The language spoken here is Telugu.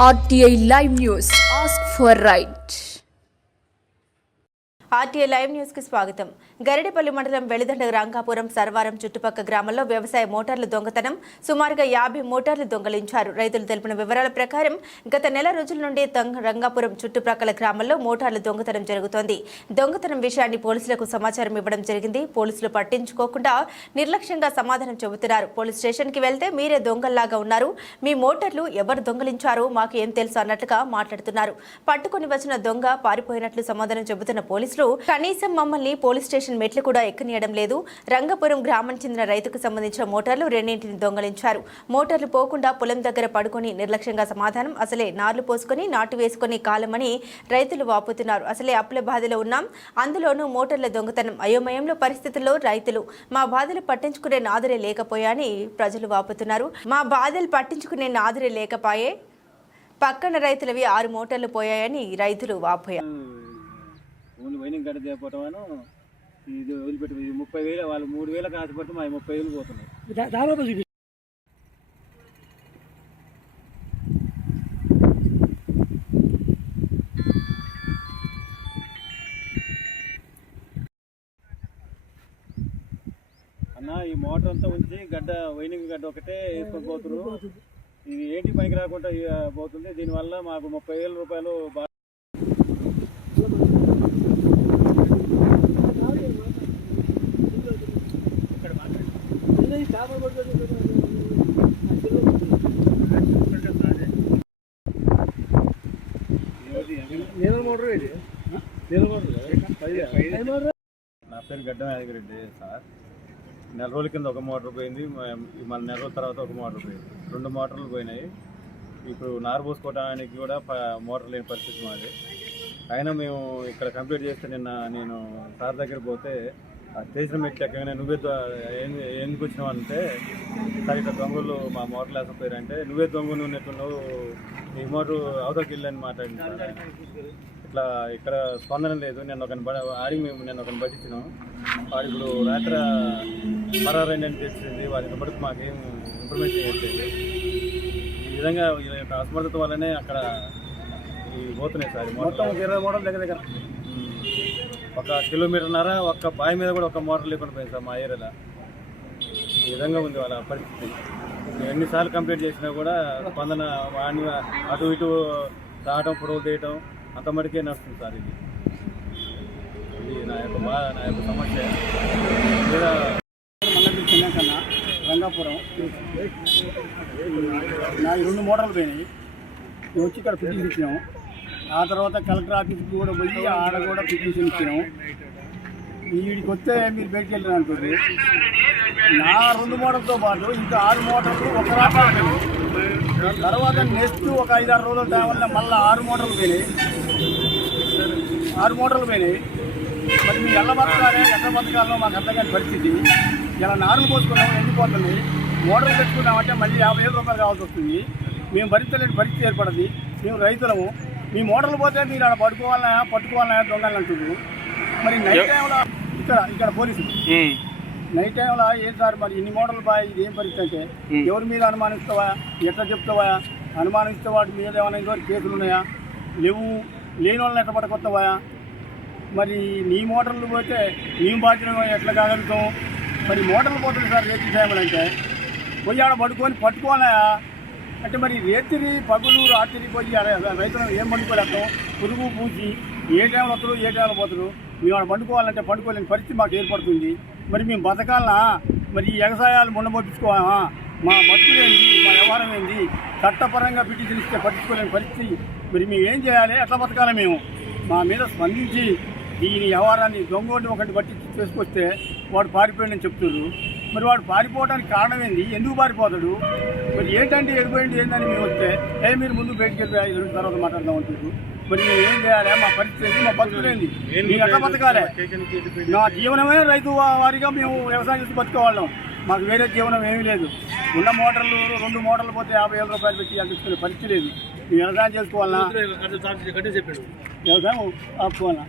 RTI Live News. Ask for right. RTI live news కి స్వాగతం. గరిడేపల్లి మండలం వెలిదండ రంగాపురం సర్వారం చుట్టుపక్కల గ్రామంలో వ్యవసాయ మోటార్ల దొంగతనం. సుమారుగా 50 మోటార్లు దొంగలించారు. రైతులు తెలిపిన వివరాల ప్రకారం గత నెల రోజుల నుండి రంగాపురం చుట్టుపక్కల గ్రామంలో మోటార్ల దొంగతనం జరుగుతోంది. దొంగతనం విషయాన్ని పోలీసులకు సమాచారం ఇవ్వడం జరిగింది. పోలీసులు పట్టించుకోకుండా నిర్లక్ష్యంగా సమాధానం చెబుతున్నారు. పోలీస్ స్టేషన్ కి వెళ్తే మీరే దొంగల్లాగా ఉన్నారు, మీ మోటార్లు ఎవరు దొంగలించారో మాకు ఏం తెలుసు అన్నట్లుగా మాట్లాడుతున్నారు. పట్టుకుని వచ్చిన దొంగ పారిపోయినట్లు సమాధానం చెబుతున్న పోలీసులు కనీసం మమ్మల్ని పోలీస్ స్టేషన్ మెట్లు కూడా ఎక్కనీయడం లేదు. రంగపురం గ్రామానికి చెందిన రైతుకు సంబంధించిన మోటార్లు 2 దొంగలించారు. మోటార్లు పోకుండా పొలం దగ్గర పడుకొని నిర్లక్ష్యంగా సమాధానం. అసలే నార్లు పోసుకొని నాటు వేసుకొని కాలమని రైతులు వాపోతున్నారు. అసలే అప్పుల బాధలో ఉన్నాం, అందులోనూ మోటార్ల దొంగతనం. అయోమయంలో పరిస్థితుల్లో రైతులు మా బాధలు పట్టించుకునే నాదురే లేకపోయాని ప్రజలు వాపోతున్నారు. మా బాధలు పట్టించుకునే నాదురే లేకపోయే, పక్కన రైతులవి 6 మోటార్లు పోయాయని రైతులు వాపోయారు. ఓన్లీ వైనింగ్ గడ్డ చేయకపోవటమను ఇది వదిలిపెట్టి 30,000 వాళ్ళు 3,000 ఆశపడితే మా 30,000 పోతున్నాయి. అన్న ఈ మోటార్ అంతా ఉంచి గడ్డ వైనింగ్ గడ్డ ఒకటే వేసుకొని పోతున్నారు. ఇది ఏంటి పనికి రాకుండా పోతుంది. దీనివల్ల మాకు 30,000 రూపాయలు నా పేరు గడ్డం యాదగిరెడ్డి సార్. నెల రోజుల కింద ఒక మోటార్ పోయింది, మన నెల రోజుల తర్వాత ఒక మోటార్ పోయింది. 2 మోటార్లు పోయినాయి. ఇప్పుడు నారు పోసుకోవడానికి కూడా మోటార్ లేని పరిస్థితి మాది. అయినా మేము ఇక్కడ కంప్లీట్ చేస్తే నేను సార్ దగ్గర పోతే చేసిన మెట్లు ఎక్కగానే నువ్వే ఎందుకు వచ్చినావు అంటే, సార్ ఇట్లా దొంగలు మా మోటార్లు వేసపోయారంటే నువ్వే దొంగలు ఉన్నట్టున్నావు, ఈ మోటార్ అవతలకి వెళ్ళని మాట్లాడింది సార్. ఇట్లా ఇక్కడ స్పందన లేదు. నేను ఒకరిని పట్టించినాం. వాడు ఇప్పుడు రాత్రి పరారైంది అని తెలిసింది. వారి ఇప్పటికి మాకేం ఇన్ఫర్మేషన్ చేయట్లేదు. ఈ విధంగా అసమర్థత వల్లనే అక్కడ పోతున్నాయి సార్. మొత్తం 20 మోటార్లు దగ్గర ఒక కిలోమీటర్న్నర ఒక్క బావి మీద కూడా ఒక మోటార్ లేకుండా పోయింది సార్ మా ఏరియాలో. ఈ విధంగా ఉంది వాళ్ళ పరిస్థితి. ఎన్నిసార్లు కంప్లీట్ చేసినా కూడా స్పందన వాడిని అటు ఇటు రావటం, పొడవు తీయటం అంత మటుకే నడుస్తుంది సార్. ఇది నా యొక్క సమస్య. కన్నా రంగాపురం నా 2 మోటార్లు పోయినాయి. వచ్చి ఇక్కడ పిటిషన్ ఇచ్చినాం. ఆ తర్వాత కలెక్టర్ ఆఫీస్కి కూడా పోయి ఆడ కూడా పిటిషన్ ఇచ్చినాం. వీడికి వస్తే మీరు బయటికి వెళ్ళారు అనుకోండి. నా 2 మోటార్లతో పాటు ఇంకా 6 మోటార్లు ఒక రాత్రి. తర్వాత నెక్స్ట్ ఒక 5-6 రోజుల టైం వల్ల మళ్ళీ 6 మోటార్లు పోయినాయి. మరి మీరు ఎట్లా బతకాలో మాకు అర్థం కాని పరిస్థితి. ఇలా నారులు పోసుకున్నాం, ఎండిపోతున్నాయి. మోటార్లు తెచ్చుకున్నామంటే మళ్ళీ 50,000 రూపాయలు కావాల్సి వస్తుంది. మేము భరించలేని పరిస్థితి ఏర్పడింది. మేము రైతులము. మీ మోటార్లు పోతే మీరు అక్కడ పట్టుకోవాలన్నా దొంగలు అంటున్నారు. మరి నైట్ టైంలో ఇక్కడ పోలీసులు నైట్ టైంలో ఏం సార్ మరి ఇన్ని మోటార్లు బాగా ఇది ఏం పరిస్థితి అంటే, ఎవరి మీద అనుమానిస్తావా, ఎట్లా చెప్తావా, అనుమానిస్తే వాటి మీద ఏమైనా ఇంతవరకు కేసులు ఉన్నాయా, లేని వాళ్ళని ఎట్లా పట్టుకొస్తావా, మరి నీ మోటార్లు పోతే మేము బాధ్యత ఎట్లా కాగలుగుతాం. మరి మోటార్లు పోతుంది సార్ రేపు టైంలో అంటే పోయి ఆడ పట్టుకోవాలా అంటే, మరి పగులు రాత్రి పోయి రైతులను ఏం పండుకోలేస్తాం. పురుగు పూసి ఏ టైంలో వస్తారు, ఏ టైంలో పోతారు. మేము ఆడ పండుకోవాలంటే పండుకోలేని పరిస్థితి మాకు ఏర్పడుతుంది. మరి మేము బతకాలనా, మరి ఈ వ్యవసాయాలు ముండబొట్టించుకోవాలా, మా బతుకులేంది, మా వ్యవహారం ఏంది, చట్టపరంగా పిటిషన్ ఇస్తే పట్టించుకోలేని పరిస్థితి. మరి మేము ఏం చేయాలి, ఎట్లా బతకాలి? మేము మా మీద స్పందించి దీని వ్యవహారాన్ని దొంగోడిని ఒకటి బట్టి చేసుకొస్తే వాడు పారిపోయాడని చెప్తున్నారు. మరి వాడు పారిపోవడానికి కారణం ఏంది, ఎందుకు పారిపోతాడు, మరి ఏంటంటే ఎడిపోయింది ఏందని మేము వస్తే మీరు ముందు బయటికి వెళ్ళి 5 రోజుల తర్వాత మాట్లాడదాం అంటున్నారు. మరి మేము ఏం చేయాలి, మా పరిస్థితి, మా బతుకులేంది, మేము ఎట్లా బతకాలి? నా జీవనమే రైతు వారిగా మేము వ్యవసాయం చేసి బతుకోవాళ్ళం. మాకు వేరే జీవనం ఏమీ లేదు. ఉన్న మోటార్లు 2 మోటార్లు పోతే 50,000 రూపాయలు పెట్టి అందించుకునే పరిస్థితి లేదు. మేము వ్యవసాయం చేసుకోవాలన్నా, వ్యవసాయం ఆపుకోవాలన్నా.